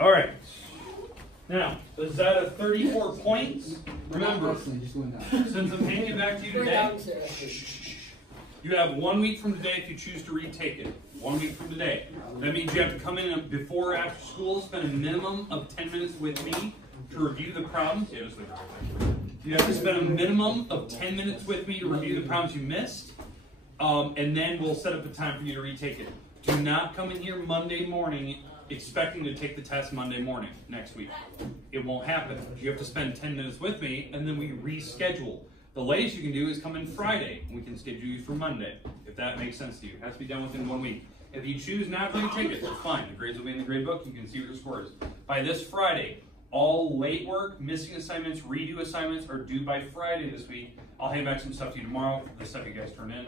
All right. Now, is that a 34 points? Remember, since I'm handing it back to you today, you have 1 week from today if you choose to retake it. 1 week from today. That means you have to come in before or after school, spend a minimum of 10 minutes with me to review the problems. Yeah, just like you have to spend a minimum of 10 minutes with me to review the problems you missed, and then we'll set up a time for you to retake it. Do not come in here Monday morning expecting to take the test Monday morning next week. It won't happen. You have to spend 10 minutes with me, and then we reschedule. The latest you can do is come in Friday, and we can schedule you for Monday, if that makes sense to you. It has to be done within 1 week. If you choose not to take it, that's fine. The grades will be in the grade book. You can see what your score is. By this Friday, all late work, missing assignments, redo assignments are due by Friday this week. I'll hand back some stuff to you tomorrow, the stuff you guys turn in.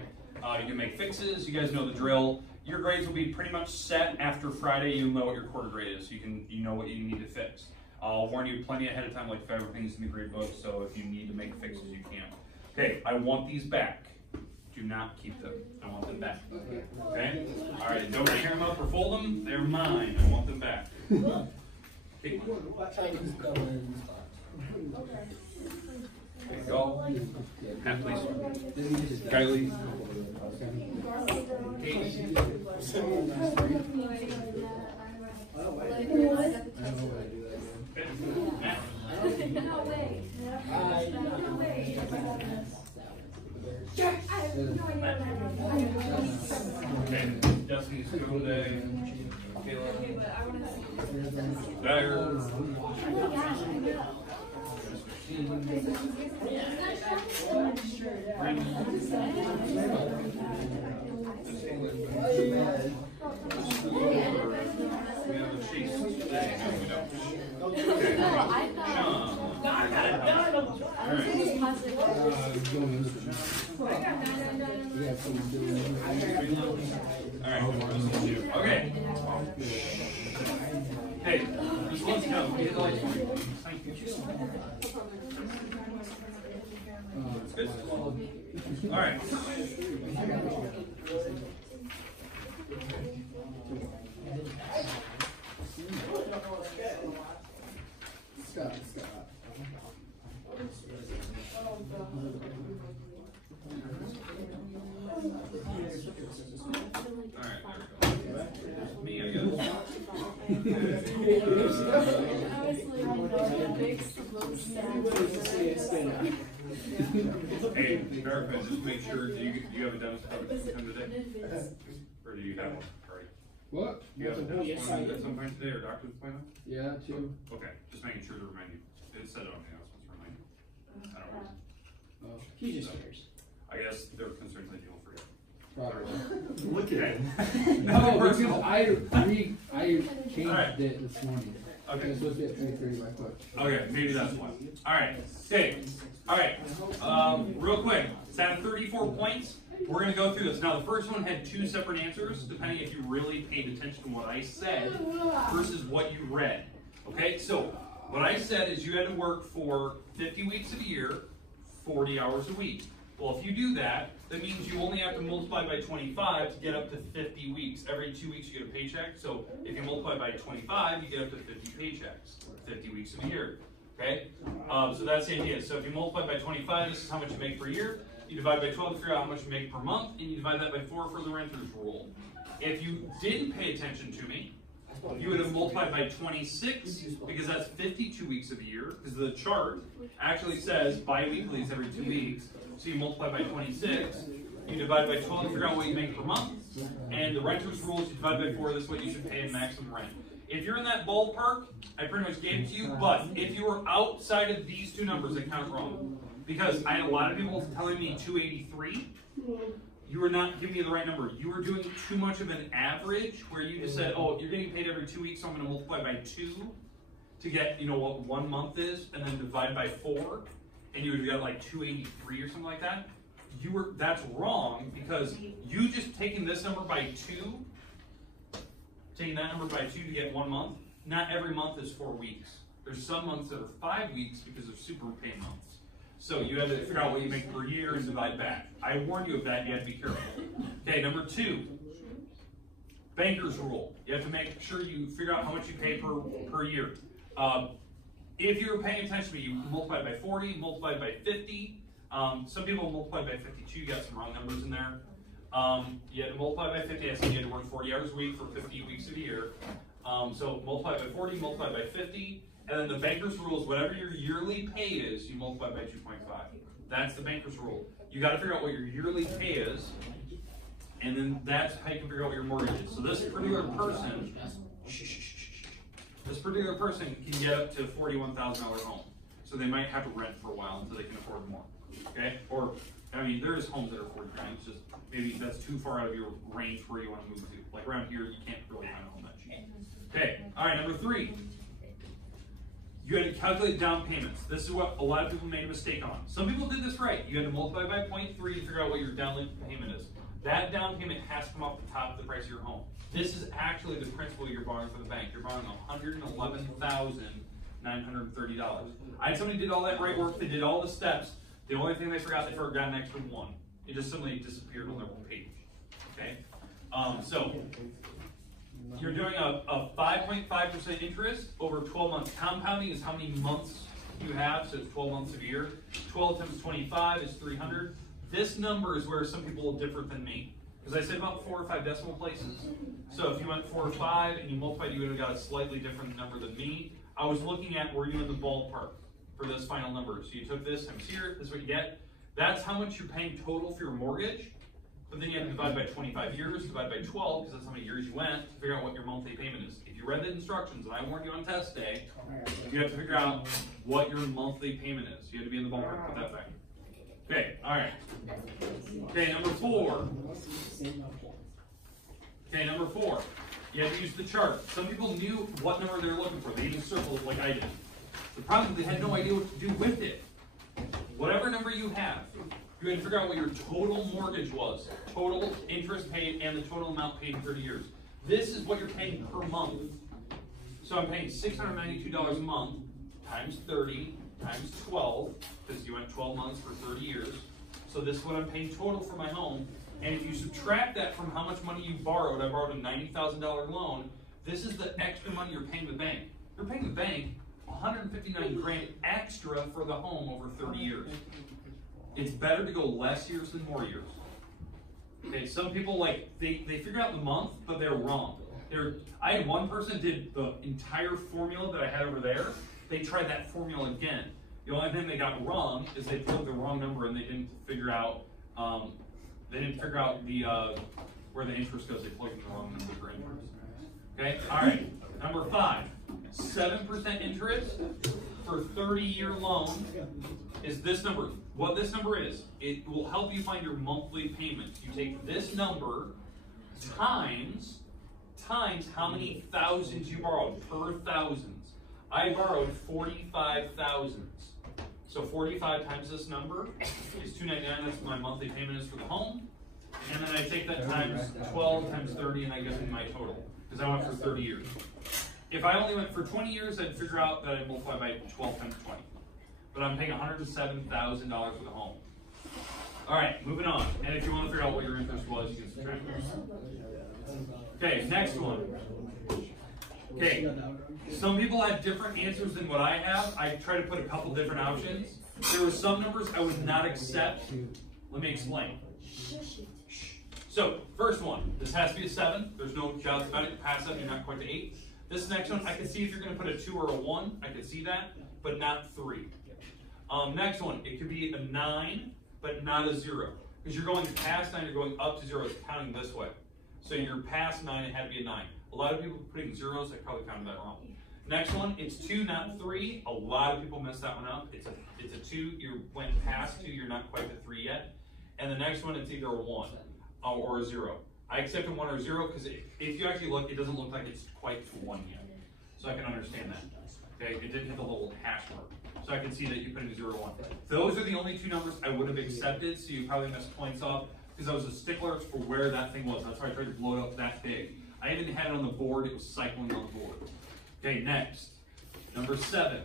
You can make fixes. You guys know the drill. Your grades will be pretty much set after Friday. You'll know what your quarter grade is, so you know what you need to fix. I'll warn you plenty ahead of time, like if everything's in the grade book, so if you need to make fixes, you can. Okay, I want these back. Do not keep them. I want them back. Okay? All right, don't tear them up or fold them. They're mine. I want them back. Take one. There you go. Half, please. Kylie. No way. Okay, Justin's school day. Kayla. Dagger. We have a chase today. No, we don't. Okay. Sean. Okay. Hey, just let's go. Get the lights on. Thank you. Good. All right. Scott. Me, I guess. Hey, verify, just make sure, do you have a dentist appointment today? Or do you have one already? What? You have a dentist appointment at some point today, or doctor's appointment? Yeah, 2. Okay, just making sure to remind you. It said it on the announcements, remind you. I don't know. Oh, He just cares. I guess they're concerned that you'll forget. probably. Look at it. No, because I changed it this morning. Okay. It's supposed to be at 3:30 by foot. Okay, maybe that's one. All right, okay. All right, real quick. It's at 34 points. We're going to go through this. Now, the first one had 2 separate answers, depending if you really paid attention to what I said versus what you read. Okay, so what I said is you had to work for 50 weeks of a year, 40 hours a week. Well, if you do that, that means you only have to multiply by 25 to get up to 50 weeks. Every 2 weeks you get a paycheck. So if you multiply by 25, you get up to 50 paychecks, 50 weeks of a year. Okay? So that's the idea. So if you multiply by 25, this is how much you make per year. You divide by 12 to figure out how much you make per month, and you divide that by 4 for the renter's rule. If you didn't pay attention to me, you would have multiplied by 26, because that's 52 weeks of a year, because the chart actually says bi-weekly is every 2 weeks. So you multiply by 26, you divide by 12 to figure out what you make per month, and the renter's rules, you divide by 4, this is what you should pay in maximum rent. If you're in that ballpark, I pretty much gave it to you, but if you were outside of these 2 numbers, I count wrong. Because I had a lot of people telling me 283. You were not giving me the right number. You were doing too much of an average where you just said, oh, you're getting paid every 2 weeks, so I'm going to multiply by 2 to get, you know, what 1 month is, and then divide by 4, and you would have got like 283 or something like that. That's wrong, because you just taking this number by 2, taking that number by 2 to get 1 month, not every month is 4 weeks. There's some months that are 5 weeks because they're super pay months. So you have to figure out what you make per year and divide back. I warned you of that, you have to be careful. Okay, number 2. Banker's rule. You have to make sure you figure out how much you pay per year. If you're paying attention to me, you multiply it by 40, multiply it by 50. Some people multiply by 52. You got some wrong numbers in there. You had to multiply by 50. That's you had to work 40 hours a week for 50 weeks of the year. So multiply by 40, multiply by 50. And then the banker's rule is whatever your yearly pay is, you multiply by 2.5. That's the banker's rule. You got to figure out what your yearly pay is, and then that's how you can figure out what your mortgage is. So this particular person, can get up to $41,000 home. So they might have to rent for a while until they can afford more. Okay? Or, I mean, there's homes that are 40 grand. It's just maybe that's too far out of your range where you want to move to. Like around here, you can't really find a home that cheap. Okay. All right. Number 3. You had to calculate down payments. This is what a lot of people made a mistake on. Some people did this right. You had to multiply by 0.3 to figure out what your down payment is. That down payment has to come off the top of the price of your home. This is actually the principal you're borrowing from the bank. You're borrowing $111,930. I had somebody did all that right work. They did all the steps. The only thing they forgot an extra 1. It just simply disappeared on their page. Okay. So you're doing a 5.5% interest over 12 months. Compounding is how many months you have, so it's 12 months of a year. 12 times 25 is 300. This number is where some people are different than me, because I said about 4 or 5 decimal places. So if you went 4 or 5 and you multiplied, you would have got a slightly different number than me. I was looking at were you in the ballpark for this final number. So you took this times here, this is what you get. That's how much you're paying total for your mortgage. But then you have to divide by 25 years, divide by 12, because that's how many years you went, to figure out what your monthly payment is. If you read the instructions, and I warned you on test day, you have to figure out what your monthly payment is. You have to be in the ballpark, put that back. Okay, all right. Okay, number 4. Okay, number 4. You have to use the chart. Some people knew what number they were looking for. They even circled it like I did. The problem is they had no idea what to do with it. Whatever number you have, you had to figure out what your total mortgage was, total interest paid, and the total amount paid in 30 years. This is what you're paying per month. So I'm paying $692 a month times 30 times 12, because you went 12 months for 30 years. So this is what I'm paying total for my home. And if you subtract that from how much money you borrowed, I borrowed a $90,000 loan, this is the extra money you're paying the bank. You're paying the bank $159 grand extra for the home over 30 years. It's better to go less years than more years. Okay, some people they figure out the month, but they're wrong. I had one person did the entire formula that I had over there. They tried that formula again. The only thing they got wrong is they plugged the wrong number and they didn't figure out where the interest goes. They plugged in the wrong number for interest. Okay, all right. Number 5, 7% interest for 30-year loan is this number. What this number is, it will help you find your monthly payments. You take this number times how many thousands you borrowed per thousands. I borrowed 45 thousands. So 45 times this number is $299. That's what my monthly payment is for the home. And then I take that times 12 times 30 and I get my total, because I went for 30 years. If I only went for 20 years, I'd figure out that I'd multiply by 12 times 20. But I'm paying $107,000 for the home. All right, moving on. And if you want to figure out what your interest was, you can subtract it. Okay, next one. Okay, some people have different answers than what I have. I try to put a couple different options. There were some numbers I would not accept. Let me explain. So, first one, this has to be a 7. There's no doubts about it. Pass up, you're not quite to 8. This next one, I can see if you're going to put a 2 or a 1. I can see that, but not 3. Next one, it could be a 9, but not a 0. Because you're going past 9, you're going up to 0. It's counting this way. So you're past 9, it had to be a 9. A lot of people putting zeros, I probably counted that wrong. Next one, it's 2, not 3. A lot of people mess that one up. It's a 2. You went past 2, you're not quite to 3 yet. And the next one, it's either a 1 or a 0. I accept a 1 or a 0 because if you actually look, it doesn't look like it's quite to 1 yet. So I can understand that. Okay, it didn't hit the little hash mark. So I can see that you put in 0 or 1. Those are the only 2 numbers I would have accepted, so you probably missed points off because I was a stickler for where that thing was. That's why I tried to blow it up that big. I even had it on the board, it was cycling on the board. Okay, next. Number 7.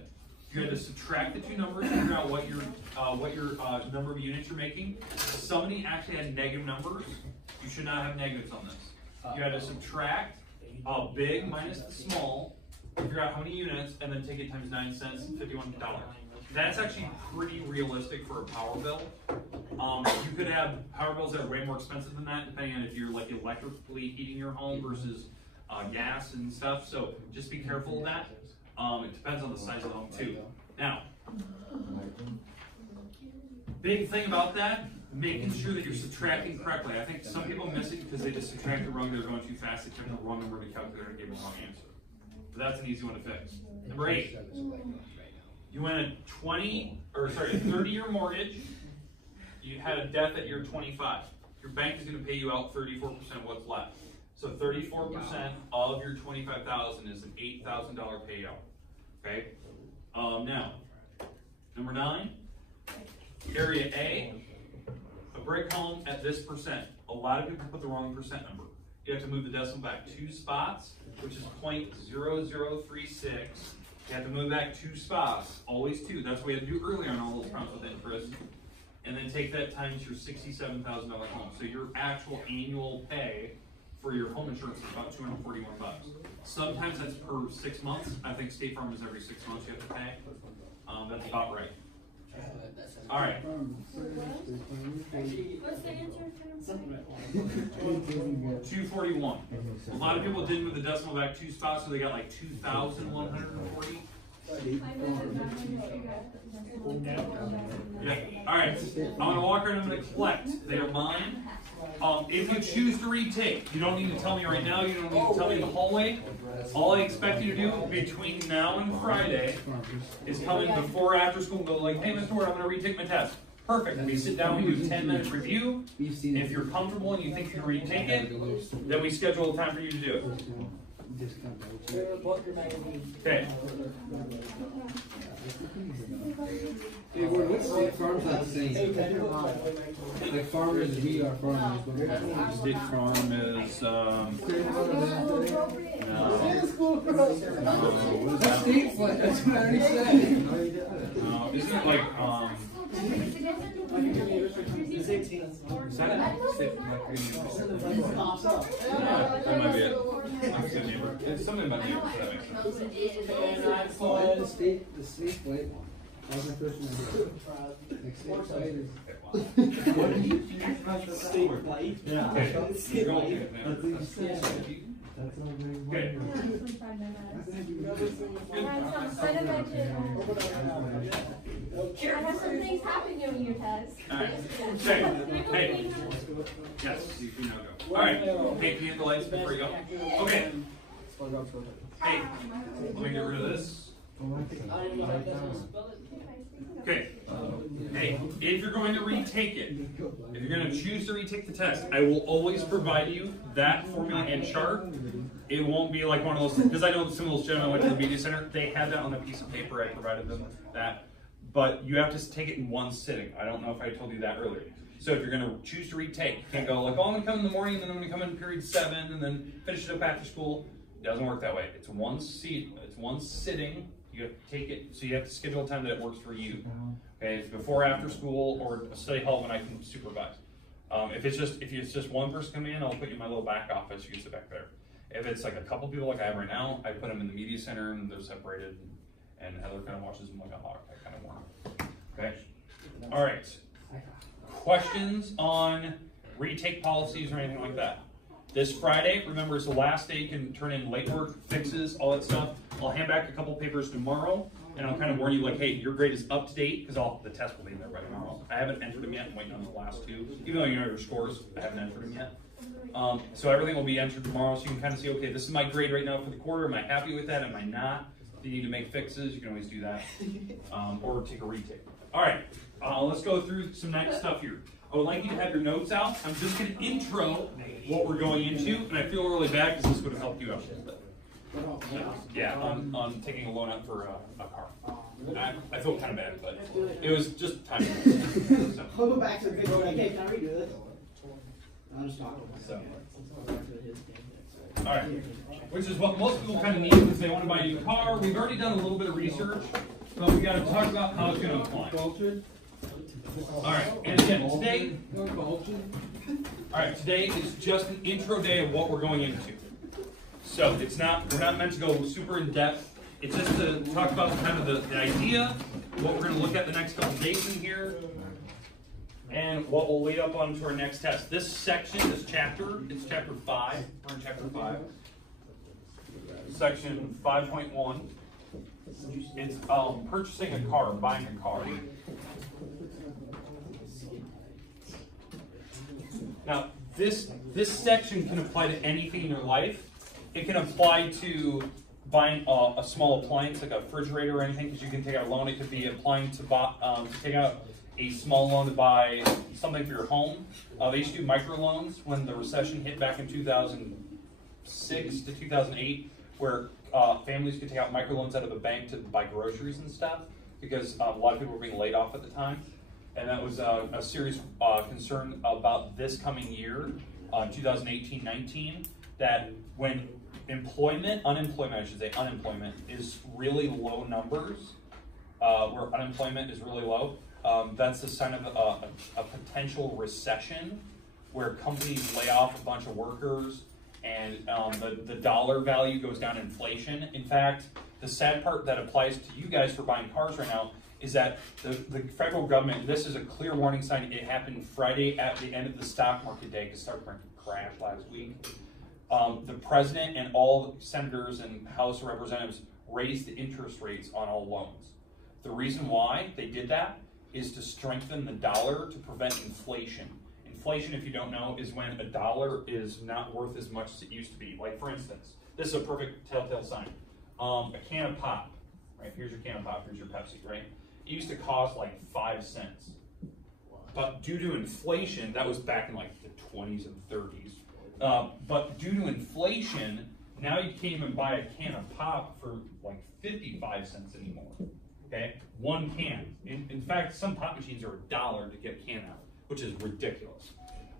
You had to subtract the 2 numbers and figure out what your number of units you're making. Somebody actually had negative numbers. You should not have negatives on this. You had to subtract big minus the small, figure out how many units, and then take it times 9 cents, $51. That's actually pretty realistic for a power bill. You could have power bills that are way more expensive than that, depending on if you're like electrically heating your home versus gas and stuff. So just be careful of that. It depends on the size of the home too. Now, big thing about that, making sure that you're subtracting correctly. I think some people miss it because they just subtracted wrong. They're going too fast. They typed the wrong number in the calculator and gave the wrong answer. But that's an easy one to fix. Number 8. You went a 30-year mortgage. You had a debt at year 25. Your bank is going to pay you out 34% of what's left. So 34% of your $25,000 is an $8,000 payout. Okay. Now, number 9. Area A. A brick home at this percent. A lot of people put the wrong percent number. You have to move the decimal back 2 spots, which is 0.0036. You have to move back 2 spots, always 2. That's what we had to do earlier on all those problems with interest. And then take that times your $67,000 home. So your actual annual pay for your home insurance is about $241. Sometimes that's per 6 months. I think State Farm is every 6 months you have to pay. That's about right. All right. What's the answer? 241. A lot of people didn't move the decimal back 2 spots, so they got like 2,140. Yeah. All right. I'm gonna walk around. I'm gonna collect. They are mine. If you choose to retake, you don't need to tell me right now. You don't need to tell me in the hallway. All I expect you to do between now and Friday is come in before or after school and go like, hey, Mr. Ward, I'm going to retake my test. Perfect. We sit down, we do a 10-minute review. If you're comfortable and you think you can retake it, then we schedule a time for you to do it. Okay. What's State Farm's not saying? Like farmers, we are farmers. State Farm is, That's State Farm, that's what I already said. isn't it like, is that it? That might be it. It's something about neighbor, so that makes sense. The state plate one. That was the first one I did. Like state plate is. State plate? Yeah. Okay. You're going to it now. That's not very Okay. I have some things happening on your test. Alright. Okay. Hey. Yes, you can now go. Alright. Hey, can you hit the lights before you go? Okay. Hey, let me get rid of this. Okay. Hey, if you're going to retake it, if you're going to choose to retake the test, I will always provide you that formula and chart. It won't be like one of those, because I know some of those gentlemen went to the media center, they had that on a piece of paper, I provided them that. But you have to take it in one sitting. I don't know if I told you that earlier. So if you're going to choose to retake, you can't go like, oh, I'm going to come in the morning, and then I'm going to come in period 7, and then finish it up after school. It doesn't work that way. It's one seat, it's one sitting. You have to take it, so you have to schedule a time that it works for you. Okay, it's before, after school, or a study hall when I can supervise. If it's just one person coming in, I'll put you in my little back office. You can sit back there. If it's like a couple people like I have right now, I put them in the media center and they're separated, and Heather kind of watches them like a hawk. I kind of want them. Okay. All right. Questions on retake policies or anything like that? This Friday, remember, it's the last day you can turn in late work, fixes, all that stuff. I'll hand back a couple papers tomorrow, and I'll kind of warn you, like, hey, your grade is up to date, because the test will be in there by tomorrow. I haven't entered them yet. I'm waiting on the last 2. Even though you know your scores, I haven't entered them yet. So everything will be entered tomorrow, so you can kind of see, okay, this is my grade right now for the quarter. Am I happy with that? Am I not? If you need to make fixes, you can always do that. Or take a retake. All right, let's go through some nice stuff here. I would like you to have your notes out. I'm just going to intro what we're going into, and I feel really bad because this would have helped you out a little bit. Yeah, on taking a loan out for a car. I feel kind of bad, but it was just time. So. I'll go back to the video like, hey, can I redo this? I'm just talking. So. All right, which is what most people kind of need because they want to buy a new car. We've already done a little bit of research, but we got to talk about how it's going to apply. All right, and again, today. All right, today is just an intro day of what we're going into. So we're not meant to go super in depth. It's just to talk about kind of the idea, what we're going to look at the next couple days in here, and what will lead up onto our next test. This section, this chapter, it's chapter 5. We're in chapter 5. Section 5.1. It's purchasing a car, buying a car. Now, this section can apply to anything in your life. It can apply to buying a small appliance like a refrigerator or anything, because you can take out a loan. It could be applying to take out a small loan to buy something for your home. They used to do microloans when the recession hit back in 2006 to 2008, where families could take out microloans out of the bank to buy groceries and stuff, because a lot of people were being laid off at the time. And that was a serious concern about this coming year, 2018-19, that when unemployment is really low numbers, where unemployment is really low, that's a sign of a potential recession where companies lay off a bunch of workers and the dollar value goes down in inflation. In fact, the sad part that applies to you guys for buying cars right now is that the federal government, this is a clear warning sign, it happened Friday at the end of the stock market day, because the stock market crashed last week. The president and all senators and House of Representatives raised the interest rates on all loans. The reason why they did that is to strengthen the dollar to prevent inflation. Inflation, if you don't know, is when a dollar is not worth as much as it used to be. Like, for instance, this is a perfect telltale sign. A can of pop, right? Here's your can of pop, here's your Pepsi, right? It used to cost like 5 cents. But due to inflation, that was back in like the 20s and 30s. But due to inflation, now you can't even buy a can of pop for like 55 cents anymore. Okay, one can. In fact, some pop machines are $1 to get a can out, which is ridiculous.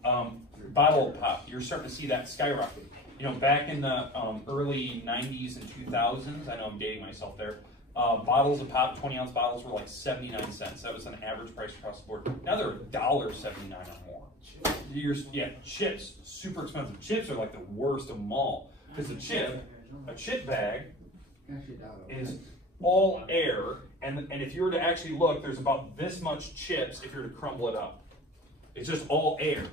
Bottle of pop, you're starting to see that skyrocket. You know, back in the early 90s and 2000s, I know I'm dating myself there, bottles of pop, 20-ounce bottles, were like 79 cents. That was an average price across the board. Now they're $1.79 or more. Chips, super expensive. Chips are like the worst of them all, because a chip bag is all air, and if you were to actually look, there's about this much chips if you were to crumble it up. It's just all air.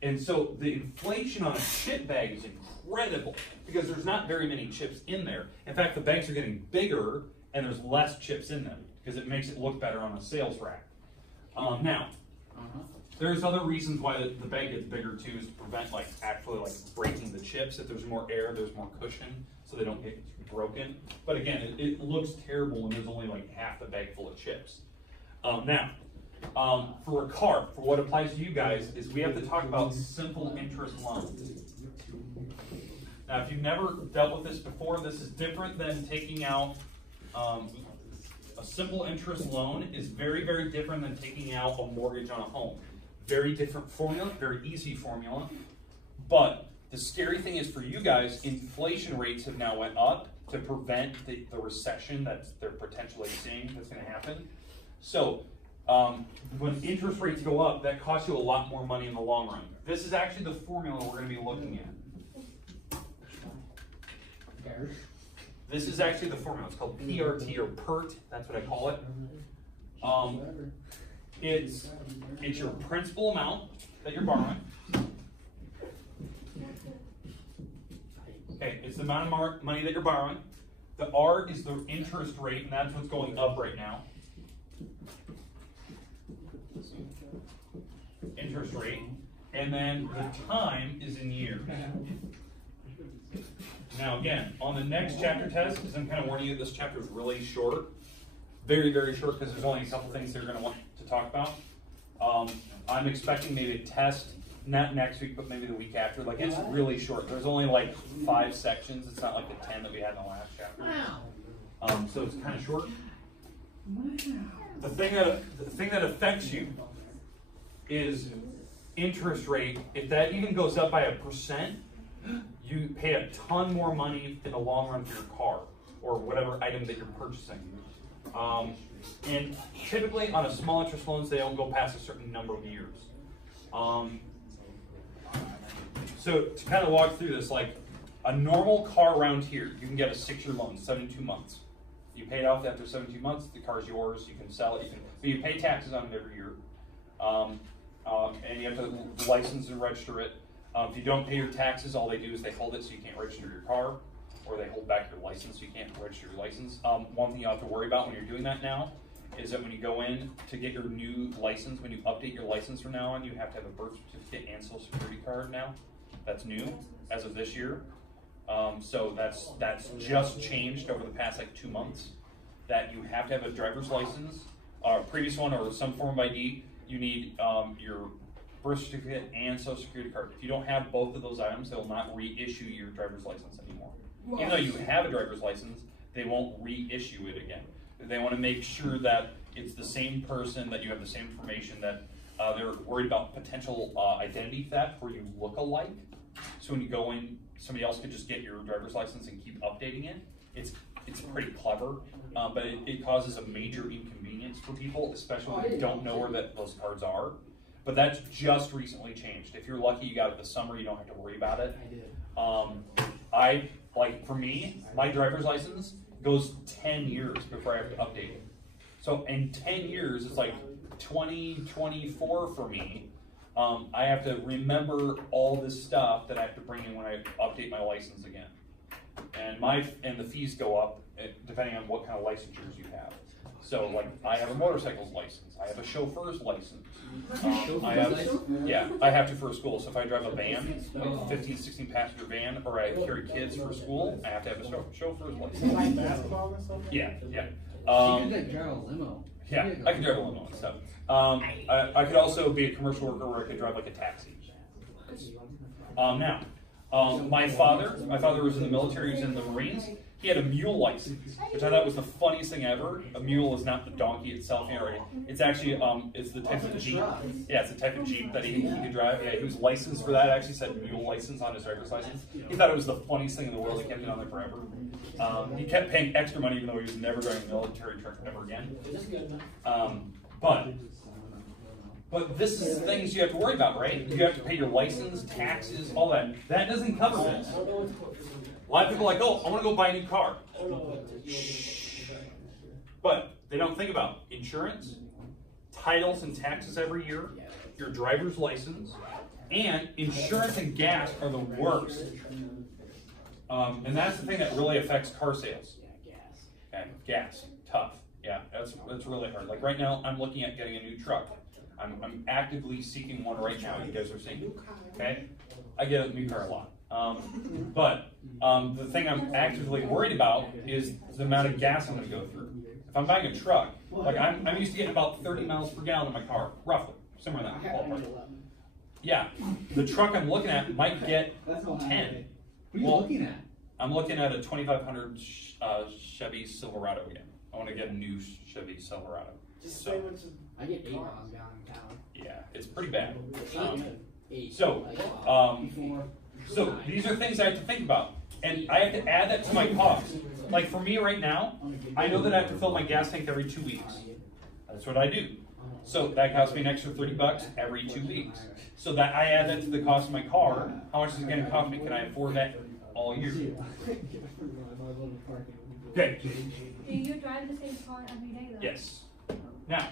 And so the inflation on a chip bag is incredible, because there's not very many chips in there. In fact, the bags are getting bigger and there's less chips in them, because it makes it look better on a sales rack. Now, there's other reasons why the bag gets bigger too, is to prevent actually breaking the chips. If there's more air, there's more cushion, so they don't get broken. But again, it looks terrible when there's only like half the bag full of chips. Now, for a car, for what applies to you guys, is we have to talk about simple interest loans. Now, if you've never dealt with this before, this is different than taking out a simple interest loan. Is very, very different than taking out a mortgage on a home. Very different formula, very easy formula. But the scary thing is for you guys, inflation rates have now went up to prevent the recession that they're potentially seeing that's going to happen. So when interest rates go up, that costs you a lot more money in the long run. This is actually the formula we're going to be looking at. This is actually the formula. It's called PRT, or PERT. That's what I call it. It's your principal amount that you're borrowing. Okay, it's the amount of money that you're borrowing. The R is the interest rate, and that's what's going up right now. Interest rate. And then the time is in years. Now again, on the next chapter test, because I'm kind of warning you, this chapter is really short. Very, very short, because there's only a couple things they're going to want to talk about. I'm expecting maybe a test, not next week, but maybe the week after. Like, it's really short. There's only like 5 sections. It's not like the 10 that we had in the last chapter. So it's kind of short. The thing that affects you is interest rate. If that even goes up by 1%, you pay a ton more money in the long run for your car or whatever item that you're purchasing. And typically on a small interest loans, they don't go past a certain number of years. So to kind of walk through this, like a normal car around here, you can get a 6-year loan, 72 months. You pay it off after 72 months, the car's yours, you can sell it, but you pay taxes on it every year. And you have to license and register it. If you don't pay your taxes, all they do is they hold it so you can't register your car, or they hold back your license so you can't register your license. One thing you have to worry about when you're doing that now is that when you go in to get your new license, when you update your license from now on, you have to have a birth certificate and social security card now. That's new as of this year. So that's just changed over the past like 2 months, that you have to have a driver's license, previous one, or some form of ID. You need your birth certificate and social security card. If you don't have both of those items, they'll not reissue your driver's license anymore. Even though you have a driver's license, they won't reissue it again. They want to make sure that it's the same person, that you have the same information, that they're worried about potential identity theft where you look alike. So when you go in, somebody else could just get your driver's license and keep updating it. It's pretty clever, but it causes a major inconvenience for people, especially when they don't know where those cards are. But that's just recently changed. If you're lucky you got it this summer, you don't have to worry about it. I did. Like for me, my driver's license goes 10 years before I have to update it. So in 10 years, it's like 2024 for me. I have to remember all this stuff that I have to bring in when I update my license again. And the fees go up depending on what kind of licensures you have. So like I have a motorcycles license, I have a chauffeur's license. I have to for school. So if I drive a van, like a 15, 16 passenger van, or I carry kids for school, I have to have a chauffeur's license. Yeah. She could like drive a limo. Yeah, I can drive a limo and stuff. I could also be a commercial worker where I could drive like a taxi. My father was in the military, he was in the Marines. He had a mule license, which I thought was the funniest thing ever. A mule is not the donkey itself, it's actually, it's the type of Jeep. Yeah, it's the type of Jeep that he could drive. Yeah, he was licensed for that. It actually said mule license on his driver's license. He thought it was the funniest thing in the world. He kept it on there forever. He kept paying extra money even though he was never driving a military truck ever again. But this is things you have to worry about, right? You have to pay your license, taxes, all that. That doesn't cover this. A lot of people are like, oh, I want to go buy a new car. But they don't think about insurance, titles and taxes every year, your driver's license, and insurance and gas are the worst. And that's the thing that really affects car sales. Okay, gas, tough. Yeah, that's really hard. Like right now, I'm looking at getting a new truck. I'm actively seeking one right now. You guys are seeing. Okay, I get a new car a lot. But the thing I'm actively worried about is the amount of gas I'm going to go through. If I'm buying a truck, like I'm used to getting about 30 miles per gallon in my car, roughly, somewhere in that ballpark. Yeah, the truck I'm looking at might get 10. What are you looking at? I'm looking at a 2500 Chevy Silverado again. I want to get a new Chevy Silverado. I get 8 miles down in town. Yeah, it's pretty bad. So these are things I have to think about, and I have to add that to my cost. Like for me right now, I know that I have to fill my gas tank every 2 weeks. That's what I do. So that costs me an extra $30 every 2 weeks. So that I add that to the cost of my car. How much is it going to cost me? Can I afford that all year? Okay. Do you drive the same car every day though? Yes. Now,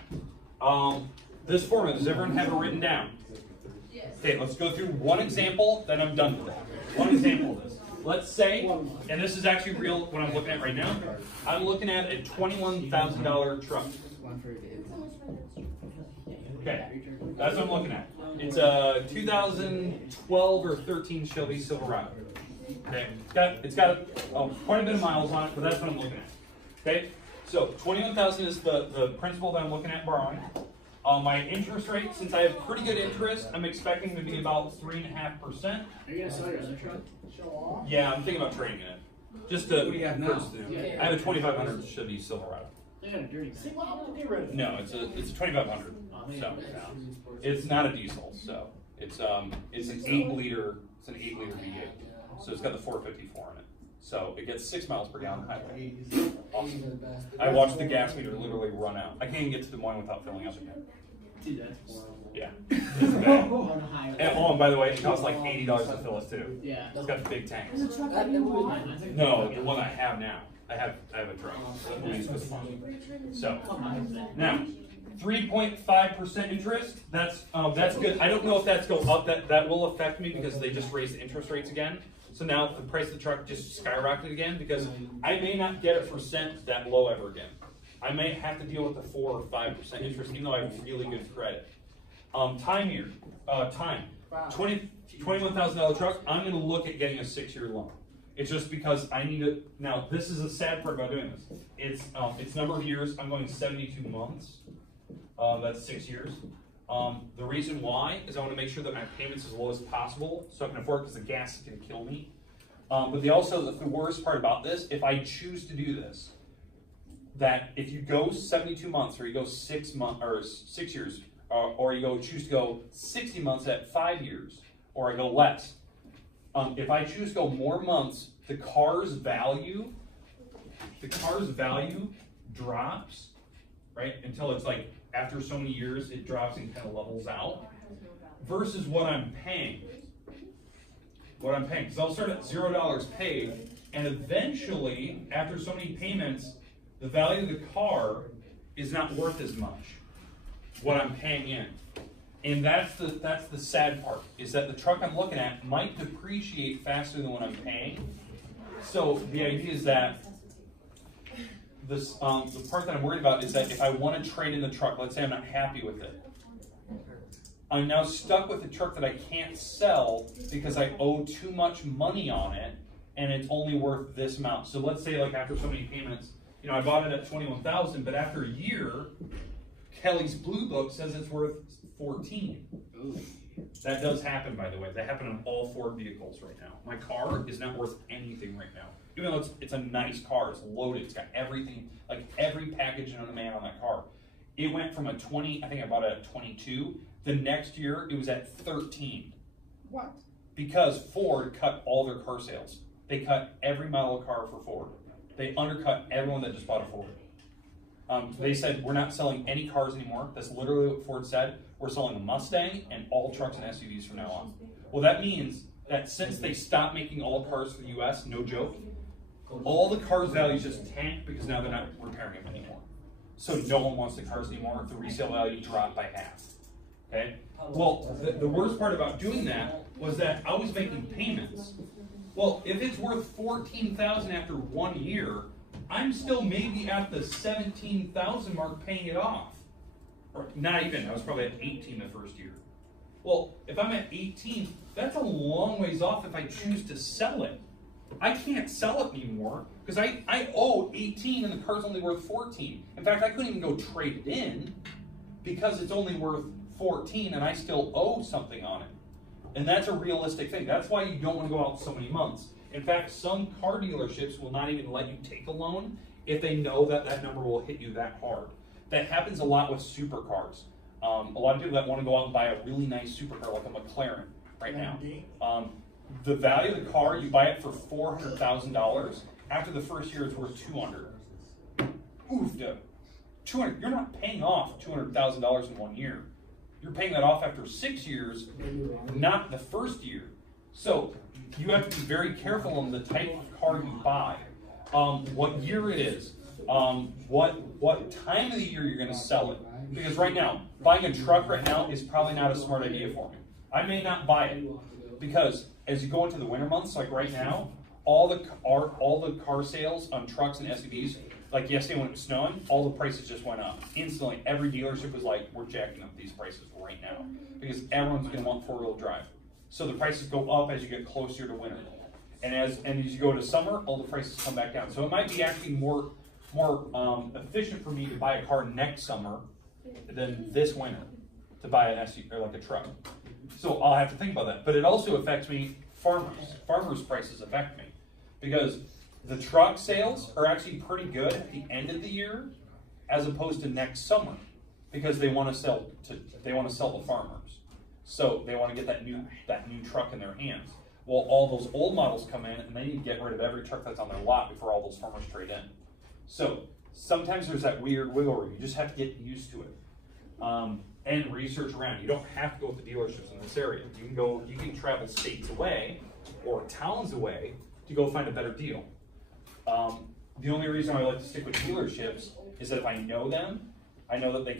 this format, does everyone have it written down? Yes. Okay, let's go through one example, then I'm done with it. One example of this. Let's say, and this is actually real, what I'm looking at right now. I'm looking at a $21,000 truck. Okay, that's what I'm looking at. It's a 2012 or 13 Chevy Silverado. Okay, it's got quite a bit of miles on it, but that's what I'm looking at. Okay, so 21,000 is the principal that I'm looking at borrowing. My interest rate, since I have pretty good interest, I'm expecting to be about 3.5%. Are you gonna sell your other truck? Yeah, I'm thinking about trading it. Just to. What do you have now? I have a 2500 Chevy Silverado. They got a dirty man. No, it's a 2500. So it's not a diesel. So it's an 8-liter. It's an 8-liter V8. So it's got the 454 in it. So it gets 6 miles per gallon highway. Awesome. I watched the gas meter literally run out. I can't even get to Des Moines without filling up again. Dude, that's horrible. Yeah. It's bad. On a high And by the way, it costs like $80 to fill it too. Yeah. It's got big tanks. Is the truck that you want? No, the one I have now. I have a truck. Lease was fun. So now, 3.5% interest. That's good. I don't know if that's go up. That will affect me because they just raised the interest rates again. So now the price of the truck just skyrocketed again because I may not get a percent that low ever again. I may have to deal with the 4 or 5% interest, even though I have really good credit. Time. $21,000 truck. I'm going to look at getting a 6-year loan. It's just because I need to. Now, this is a sad part about doing this. It's number of years. I'm going 72 months. That's 6 years. The reason why is I want to make sure that my payment's as low as possible so I can afford it because the gas is going to kill me. But the worst part about this, if I choose to do this, that if you go 72 months or you go 6 months or 6 years, or you choose to go 60 months at 5 years, or I go less. If I choose to go more months, the car's value drops, right? Until it's like after so many years, it drops and kind of levels out. Versus what I'm paying. Because I'll start at $0 paid, and eventually, after so many payments, the value of the car is not worth as much. What I'm paying in. And that's the sad part, is that the truck I'm looking at might depreciate faster than what I'm paying. So the idea is that this, the part that I'm worried about is that if I want to trade in the truck, let's say I'm not happy with it, I'm now stuck with a truck that I can't sell because I owe too much money on it and it's only worth this amount. So let's say like after so many payments, I bought it at $21,000, but after a year, Kelly's Blue Book says it's worth $14,000. That does happen, by the way. That happened on all 4 vehicles right now. My car is not worth anything right now. Even though it's a nice car, it's loaded, it's got everything, like every package known to man on that car. It went from a 20, I think I bought it at 22. The next year, it was at 13. What? Because Ford cut all their car sales. They cut every model of car for Ford. They undercut everyone that just bought a Ford. They said, we're not selling any cars anymore. That's literally what Ford said. We're selling a Mustang and all trucks and SUVs from now on. Well, that means that since they stopped making all cars for the U.S., no joke, all the cars' values just tanked because now they're not repairing them anymore. So no one wants the cars anymore. The resale value dropped by half. Okay? Well, the worst part about doing that was that I was making payments. Well, if it's worth $14,000 after 1 year, I'm still maybe at the $17,000 mark paying it off. Or not even, I was probably at 18 the first year. Well, if I'm at 18, that's a long ways off if I choose to sell it. I can't sell it anymore because I owe 18 and the car's only worth 14. In fact, I couldn't even go trade it in because it's only worth 14 and I still owe something on it. And that's a realistic thing. That's why you don't want to go out so many months. In fact, some car dealerships will not even let you take a loan if they know that that number will hit you that hard. That happens a lot with supercars. A lot of people that want to go out and buy a really nice supercar like a McLaren right now. The value of the car, you buy it for $400,000. After the first year, it's worth $200,000. Oof, dude. $200,000. You're not paying off $200,000 in 1 year. You're paying that off after 6 years, not the first year. So you have to be very careful on the type of car you buy, what year it is, what time of the year you're going to sell it. Because right now, buying a truck right now is probably not a smart idea for me. I may not buy it because as you go into the winter months, like right now, all the car sales on trucks and SUVs, like yesterday when it was snowing, all the prices just went up. Instantly, every dealership was like, we're jacking up these prices right now because everyone's going to want 4-wheel drive. So the prices go up as you get closer to winter. And as you go to summer, all the prices come back down. So it might be actually more efficient for me to buy a car next summer than this winter to buy an SUV or like a truck. So I'll have to think about that. But it also affects me, farmers. Farmers' prices affect me because the truck sales are actually pretty good at the end of the year as opposed to next summer because they want to sell to farmers. So they want to get that new truck in their hands. Well, all those old models come in and they need to get rid of every truck that's on their lot before all those farmers trade in. So sometimes there's that weird wiggle room. You just have to get used to it. and research around. You don't have to go with the dealerships in this area. You can travel states away or towns away to go find a better deal. The only reason I like to stick with dealerships is that if I know them, I know that they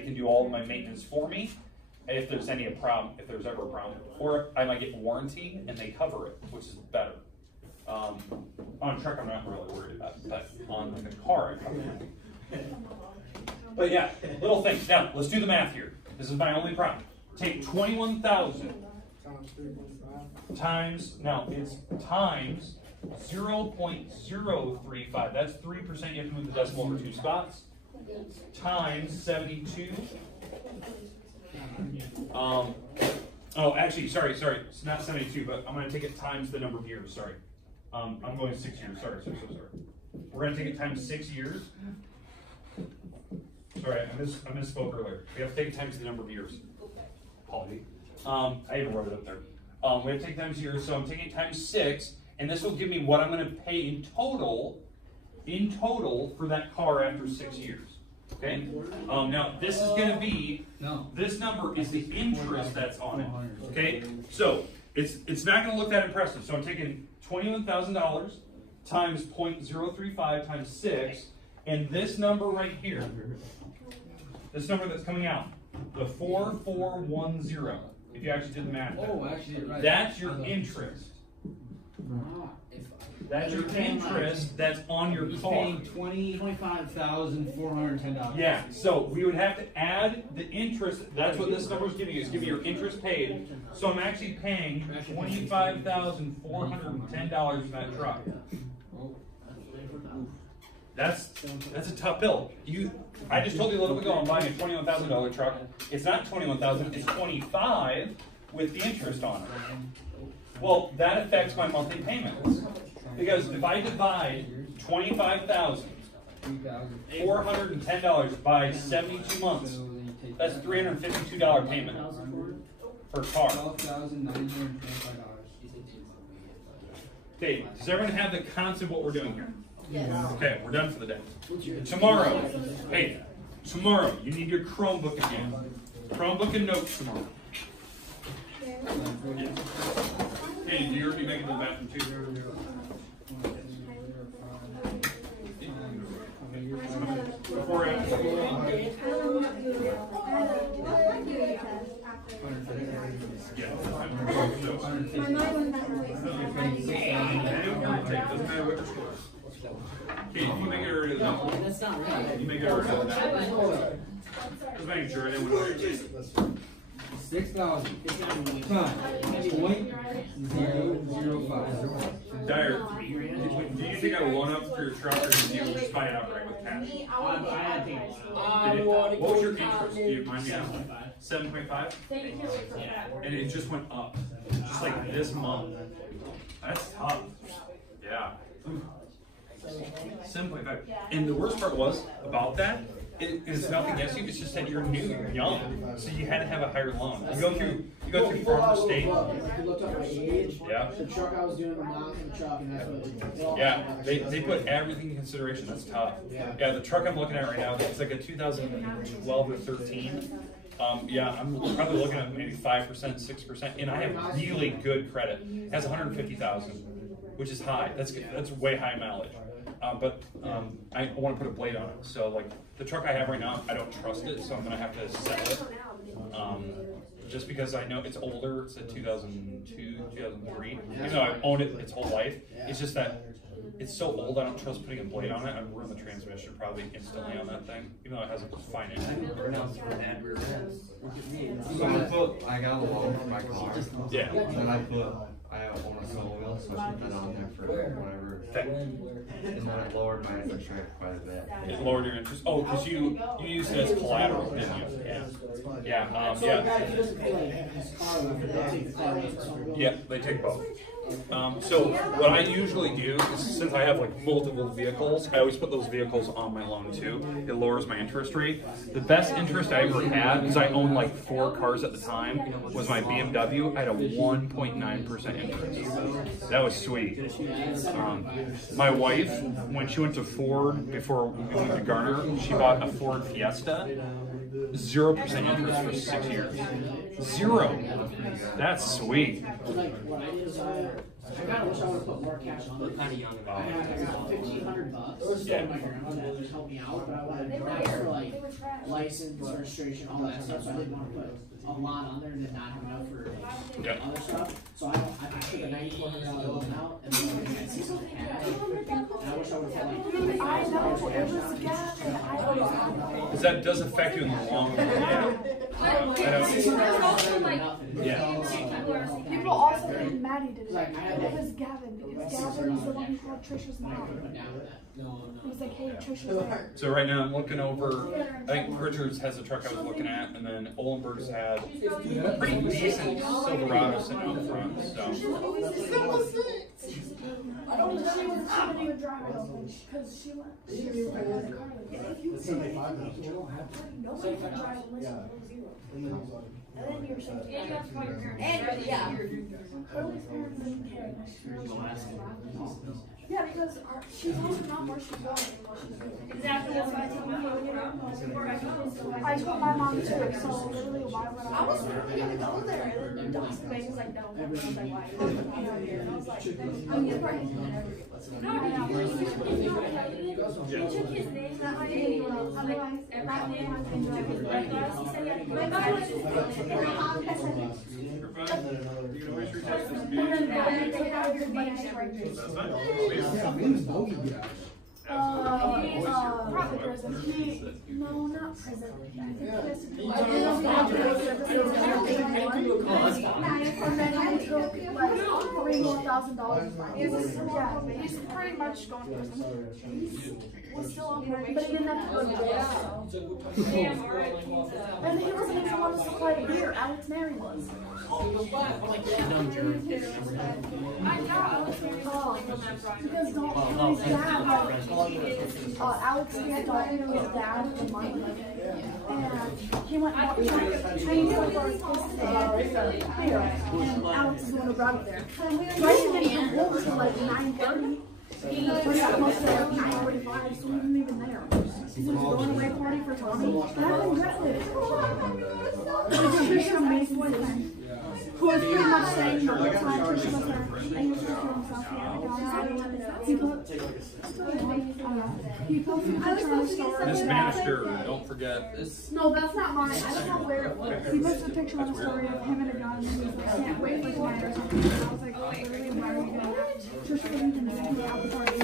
can do all of my maintenance for me if there's ever a problem, or I might get warranty and they cover it, which is better. On a truck, I'm not really worried about it, but on like a car, I cover it. But yeah, little things. Now, let's do the math here. This is my only problem. Take 21,000 times, now it's times 0.035. That's 3%. You have to move the decimal over 2 spots. Times 72. Oh, actually, sorry. It's not 72, but I'm going to take it times the number of years. Sorry. I'm going 6 years. Sorry. We're going to take it times 6 years. Sorry, I misspoke earlier. We have to take it times the number of years. Apology. I even wrote it up there. We have to take it times years, so I'm taking it times 6, and this will give me what I'm going to pay in total for that car after 6 years. Okay. Now this is going to be this number is the interest that's on it. Okay. So it's not going to look that impressive. So I'm taking $21,000 times 0.035 times 6, and this number right here, this number that's coming out, the 4410. If you actually did the math, right. That's your interest. That's your interest that's on your car. Paying $25,410. Yeah, so we would have to add the interest. That's what this number is giving you. It's giving you your interest paid. So I'm actually paying $25,410 for that truck. That's a tough bill. I just told you a little bit ago I'm buying a $21,000 truck. It's not $21,000. It's $25,000 with the interest on it. Well, that affects my monthly payments. Because if I divide $25,410 by 72 months, that's $352 payment per car. Okay, does everyone have the concept of what we're doing here? Yes. Okay, we're done for the day. Tomorrow, tomorrow you need your Chromebook again. Chromebook and notes tomorrow. Hey, do you already make it to the bathroom too? Before after school? Yeah. Doesn't matter what your score is. Okay, you make it earlier than that. That's not right. You make it earlier than that. Just making sure I didn't want to 6,000 times 0.005. Dyer, do you think I will loan up for your truck, or did you just buy it outright with cash? What was your interest? Do you mind me asking? 7.5? And it just went up, just like this month. That's tough. Yeah. 7.5. And the worst part was about that. It's nothing against you. It's just that you're new, you're young, so you had to have a higher loan. You go through Farmer State. You looked up my age. Yeah. The truck I was doing, the mom in the truck, and that's what. Yeah, they put everything in consideration. That's tough. Yeah, the truck I'm looking at right now, it's like a 2012 or 13. Yeah, I'm probably looking at maybe 5%, 6%, and I have really good credit. It has 150,000, which is high. That's good. That's way high mileage. But I want to put a blade on it. So like the truck I have right now, I don't trust it, so I'm gonna have to sell it. Just because I know it's older. It's a 2002, 2003. Even though I've owned it its whole life, it's just that it's so old. I don't trust putting a blade on it. I'd ruin the transmission probably instantly on that thing, even though it has a fine engine. I got a loan for my car. Yeah. Then I own a solo wheel, so I put that on there for whatever. And then it lowered my interest rate quite a bit. It lowered your interest. Oh, because you used it as collateral, didn't you? Yeah. Yeah, they take both. So what I usually do is, since I have like multiple vehicles, I always put those vehicles on my loan too. It lowers my interest rate. The best interest I ever had, because I owned like 4 cars at the time, was my BMW. I had a 1.9% interest. That was sweet. My wife, when she went to Ford before we went to Garner, she bought a Ford Fiesta. 0% interest for 6 years. 0. That's sweet. Like, what I did is I kind of wish I would have put more cash on it. I got $1,500 from my grandma that would help me out, but I wanted to do that for like license, registration, all that stuff. So I didn't want to put a lot on there and then not have enough for Yep. other stuff. So I took a $9,400 loan out and then I had $600 cash. And I wish I would have put like $500 cash on it. Because that does affect you in the long run. People also think Maddie did it. It was Gavin, because Gavin is the one who called Trisha's mom. He was like, hey, Trisha's there. So right now I'm looking over, I think Richards has a truck I was looking at, and then Olenberg's had a pretty decent Silverado sitting out front, so. I don't know, she wouldn't even drive it open, because she went in the car. Nobody can drive unless you and then you're saying, and yeah. Curly's parents didn't care. Yeah, because she's also not where she's going. Exactly, that's why I told my mom. I told my mom too, so literally why would I was going to go there, and then Dawson was like, no. I was like, why? And I was like, I'm getting pregnant. No, he took his name that way, and he was like, everything. He said, yeah, my mom was probably prison. No, not prison. I think he has to do and then I took like $3,000 more. Yeah, he's pretty much going to prison. He's still on probation, but he didn't have to go to jail. And he wasn't even one to supply beer. Alex Mary was. I know Alex Mary because don't his dad Alex had to his dad the money, and he went and changed over his beer, and Alex is the one who brought it there. Right in the end, it was like 9:30. We got close to like 9:45, so he wasn't even there. He was going away party for Tommy. But I didn't get it. It was just an amazing boyfriend. Who was pretty much saying that the time Trisha was there, and he was just for himself. He posted a picture on his story. Miss Manister, don't forget. No, that's not mine. I don't know where it was. He posted a picture on his story of him and a gun, and he was like, I can't wait for tonight or something. And I was like, literally, why are you doing that? Trisha wasn't even out the party.